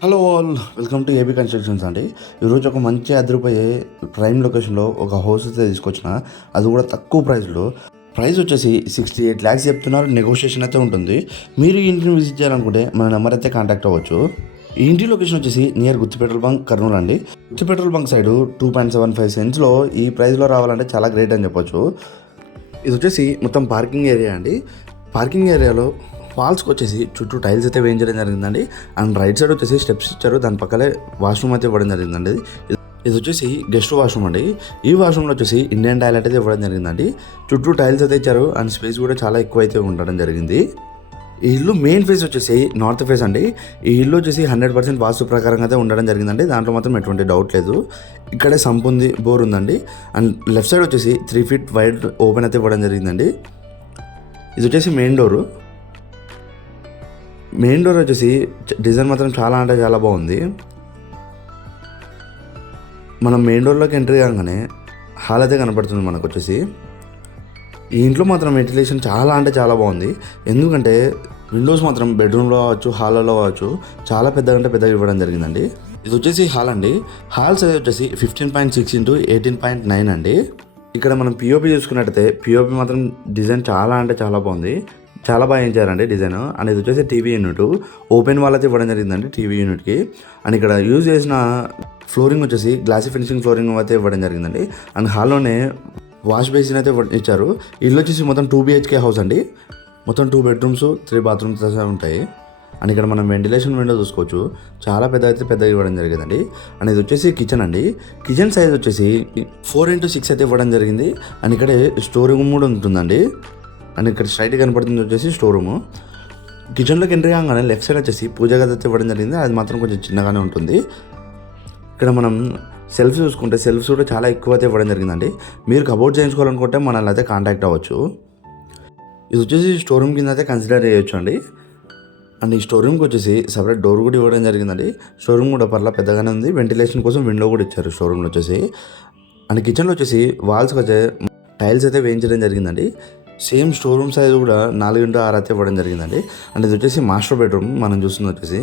Hello all welcome to AB constructions అండి. ఈరోజు ఒక మంచి అదిరిపోయే ప్రైమ్ లొకేషన్లో ఒక హౌస్ అయితే తీసుకొచ్చిన. అది కూడా తక్కువ ప్రైస్లో ప్రైస్ వచ్చేసి సిక్స్టీ ఎయిట్ ల్యాక్స్ చెప్తున్నారు. నెగోషియేషన్ అయితే ఉంటుంది. మీరు ఈ ఇంటిని విజిట్ చేయాలనుకుంటే మన నెంబర్ అయితే కాంటాక్ట్ అవ్వచ్చు. ఈ ఇంటి లొకేషన్ వచ్చేసి near Gutti petrol bunk Kurnool అండి. Gutti petrol bunk side two point seven five సెంట్స్లో ఈ ప్రైస్లో రావాలంటే చాలా గ్రేట్ అని చెప్పొచ్చు. ఇది వచ్చేసి మొత్తం పార్కింగ్ ఏరియా అండి. పార్కింగ్ ఏరియాలో వాల్స్కి వచ్చేసి చుట్టూ టైల్స్ అయితే వేయించడం జరిగిందండి. అండ్ రైట్ సైడ్ వచ్చేసి స్టెప్స్ ఇచ్చారు. దాని పక్కలే వాష్రూమ్ అయితే ఇవ్వడం జరిగిందండి. ఇది- ఇది వచ్చేసి గెస్ట్ వాష్రూమ్ అండి. ఈ వాష్రూమ్లో వచ్చేసి ఇండియన్ టాయిలెట్ అయితే ఇవ్వడం జరిగిందండి. చుట్టూ టైల్స్ అయితే ఇచ్చారు. అండ్ స్పేస్ కూడా చాలా ఎక్కువ అయితే ఉండడం జరిగింది. ఈ ఇల్లు మెయిన్ ఫేస్ వచ్చేసి నార్త్ ఫేస్ అండి. ఈ ఇల్లు వచ్చేసి హండ్రెడ్ పర్సెంట్ వాస్తు ప్రకారంగా అయితే ఉండడం జరిగిందండి. దాంట్లో మాత్రం ఎటువంటి డౌట్ లేదు. ఇక్కడే సంప్ ఉంది బోర్ ఉందండి. అండ్ లెఫ్ట్ సైడ్ వచ్చేసి త్రీ ఫీట్ వైడ్ ఓపెన్ అయితే ఇవ్వడం జరిగిందండి. ఇది వచ్చేసి మెయిన్ డోరు. మెయిన్ డోర్ వచ్చేసి డిజైన్ మాత్రం చాలా అంటే చాలా బాగుంది. మనం మెయిన్ డోర్లోకి ఎంట్రీ కాగానే హాల్ అయితే కనపడుతుంది మనకు వచ్చేసి. ఈ ఇంట్లో మాత్రం వెంటిలేషన్ చాలా అంటే చాలా బాగుంది. ఎందుకంటే విండోస్ మాత్రం బెడ్రూమ్లో కావచ్చు హాల్లో కావచ్చు చాలా పెద్దగా అంటే పెద్దగా ఇవ్వడం జరిగిందండి. ఇది వచ్చేసి హాల్ అండి. హాల్ సైజ్ వచ్చేసి fifteen point six into eighteen point nine అండి. ఇక్కడ మనం పిఓపి చూసుకున్నట్టయితే పిఓపి మాత్రం డిజైన్ చాలా అంటే చాలా బాగుంది. చాలా బాగా చేయించారండి డిజైన్. అండ్ ఇది వచ్చేసి టీవీ యూనిట్. ఓపెన్ వాల్ అయితే ఇవ్వడం జరిగిందండి టీవీ యూనిట్కి. అండ్ ఇక్కడ యూజ్ చేసిన ఫ్లోరింగ్ వచ్చేసి గ్లాసీ ఫినిషింగ్ ఫ్లోరింగ్ అయితే ఇవ్వడం జరిగిందండి. అండ్ హాల్లోనే వాష్ బేసిన్ అయితే ఇచ్చారు. ఇల్లు వచ్చేసి మొత్తం టూ బిహెచ్కే హౌస్ అండి. మొత్తం టూ బెడ్రూమ్స్ త్రీ బాత్రూమ్స్ ఉంటాయి. అండ్ ఇక్కడ మనం వెంటిలేషన్ విండో చూసుకోవచ్చు. చాలా పెద్ద అయితే పెద్దగా ఇవ్వడం జరిగిందండి. అండ్ ఇది వచ్చేసి కిచెన్ అండి. కిచెన్ సైజ్ వచ్చేసి ఫోర్ ఇంటూ సిక్స్ అయితే ఇవ్వడం జరిగింది. అండ్ ఇక్కడ స్టోర్ రూమ్ కూడా ఉంటుందండి. అండ్ ఇక్కడ స్ట్రైట్ కనపడుతుంది వచ్చేసి స్టోర్ రూమ్ కిచెన్లోకి ఎంట్రీ కాగానే లెఫ్ట్ సైడ్ వచ్చేసి పూజ గది ఇవ్వడం జరిగింది. అది మాత్రం కొంచెం చిన్నగానే ఉంటుంది. ఇక్కడ మనం సెల్ఫ్ చూసుకుంటే సెల్ఫ్స్ కూడా చాలా ఎక్కువ అయితే ఇవ్వడం జరిగిందండి. మీరు కబోర్డ్ చేయించుకోవాలనుకుంటే మనల్ని అయితే కాంటాక్ట్ అవ్వచ్చు. ఇది వచ్చేసి స్టోర్ రూమ్ కింద అయితే కన్సిడర్ చేయొచ్చు అండి అండ్ ఈ స్టోర్ రూమ్కి వచ్చేసి సపరేట్ డోర్ కూడా ఇవ్వడం జరిగిందండి. స్టోర్ రూమ్ కూడా పర్లా పెద్దగానే ఉంది. వెంటిలేషన్ కోసం విండో కూడా ఇచ్చారు స్టోర్ రూమ్లో వచ్చేసి. అండ్ కిచెన్లో వచ్చేసి వాల్స్కి వచ్చే టైల్స్ అయితే వేయించడం జరిగిందండి. సేమ్ స్టోర్ రూమ్ సైజ్ కూడా నాలుగు ఇంటూ ఆరు అయితే ఇవ్వడం జరిగిందండి. అంటే ఇది వచ్చేసి మాస్టర్ బెడ్రూమ్ మనం చూస్తుంది వచ్చేసి.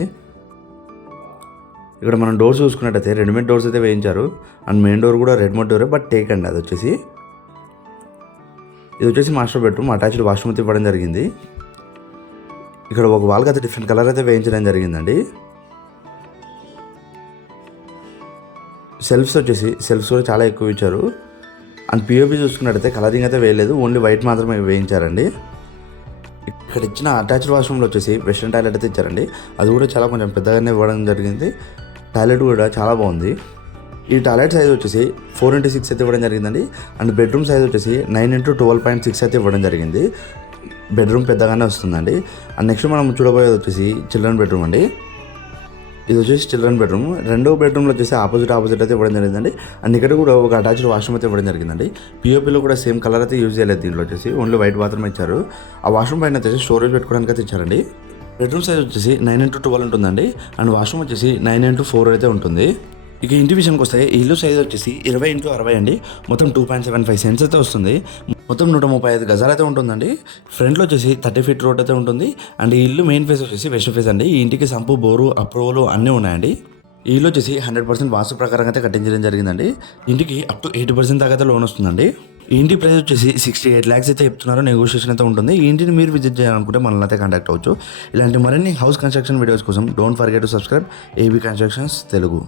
ఇక్కడ మనం డోర్స్ చూసుకున్నట్టయితే రెడీమేడ్ డోర్స్ అయితే వేయించారు. అండ్ మెయిన్ డోర్ కూడా రెడీమేడ్ డోరే బట్ టేక్ అండి అది వచ్చేసి. ఇది వచ్చేసి మాస్టర్ బెడ్రూమ్ అటాచ్డ్ వాష్రూమ్ అయితే ఇవ్వడం జరిగింది. ఇక్కడ ఒక వాల్కి అయితే డిఫరెంట్ కలర్ అయితే వేయించడం జరిగిందండి. సెల్ఫ్స్ వచ్చేసి సెల్ఫ్స్ కూడా చాలా ఎక్కువ ఇచ్చారు. అండ్ పిఓపి చూసుకున్నట్టయితే కలరింగ్ అయితే వేయలేదు ఓన్లీ వైట్ మాత్రమే వేయించారండి. ఇక్కడ ఇచ్చిన అటాచ్డ్ వాష్రూమ్లో వచ్చేసి వెస్ట్రన్ టాయిలెట్ అయితే ఇచ్చారండి. అది కూడా చాలా కొంచెం పెద్దగానే ఇవ్వడం జరిగింది. టాయిలెట్ కూడా చాలా బాగుంది. ఈ టాయిలెట్ సైజ్ వచ్చేసి ఫోర్ ఇంటూ సిక్స్ అయితే ఇవ్వడం జరిగిందండి. అండ్ బెడ్రూమ్ సైజ్ వచ్చేసి nine into twelve point six అయితే ఇవ్వడం జరిగింది. బెడ్రూమ్ పెద్దగానే వస్తుందండి. అండ్ నెక్స్ట్ మనం చూడబోయేది వచ్చేసి చిల్డ్రన్ బెడ్రూమ్ అండి. ఇది వచ్చేసి చిల్డ్రన్ బెడ్రూమ్. రెండో బెడ్రూమ్లో వచ్చేసి ఆపోజిట్ ఆపోజిట్ అయితే ఇవ్వడం జరిగిందండి. అండ్ ఇక్కడ కూడా ఒక అటాచ్డ్ వాష్రూమ్ అయితే ఇవ్వడం జరిగిందండి. పిఓపిలో కూడా సేమ్ కలర్ అయితే యూజ్ చేయలేదు దీంట్లో వచ్చేసి. ఓన్లీ వైట్ బాత్రూమ్ ఇచ్చారు. ఆ వాష్రూమ్ పైన వచ్చేసి స్టోరేజ్ పెట్టుకోవడానికి అయితే ఇచ్చారండి. బెడ్రూమ్ సైజ్ వచ్చేసి నైన్ ఇంటూ ట్వెల్వ్ ఉంటుందండి. అండ్ వాష్రూమ్ వచ్చేసి నైన్ ఇంటూ ఫోర్ అయితే ఉంటుంది. ఇక ఇంటి విషయానికి వస్తే ఇల్లు సైజ్ వచ్చేసి ఇరవై ఇంటూ అరవై అండి. మొత్తం two point seven five cents అయితే వస్తుంది. మొత్తం నూట ముప్పై ఐదు గజాలు అయితే ఉంటుందండి. ఫ్రంట్లో వచ్చేసి థర్టీ ఫీట్ రోడ్ అయితే ఉంటుంది. అండ్ ఈ ఇల్లు మెయిన్ ఫేస్ వచ్చేసి వెస్ట్ ఫేస్ అండి. ఈ ఇంటికి సంపు బోరు అప్రూవల్ అన్నీ ఉన్నాయండి. ఈ ఇల్లు వచ్చేసి హండ్రెడ్ పర్సెంట్ వాస్తు ప్రకారంగా అయితే కట్టించడం జరిగిందండి. ఇంటికి అప్ టు ఎయిటీ పర్సెంట్ దాకా అయితే లోన్ వస్తుందండి. ఈ ఇంటి ప్రైస్ వచ్చేసి సిక్స్టీ ఎయిట్ ల్యాక్స్ అయితే చెప్తున్నారు. నెగోషియేషన్ అయితే ఉంటుంది. ఈ ఇంటిని మీరు విజిట్ చేయాలనుకుంటే మనల్ని అయితే కాంటాక్ట్ అవ్వచ్చు. ఇలాంటి మరిన్ని హౌస్ కన్స్ట్రక్షన్ వీడియోస్ కోసం don't forget to subscribe AB constructions Telugu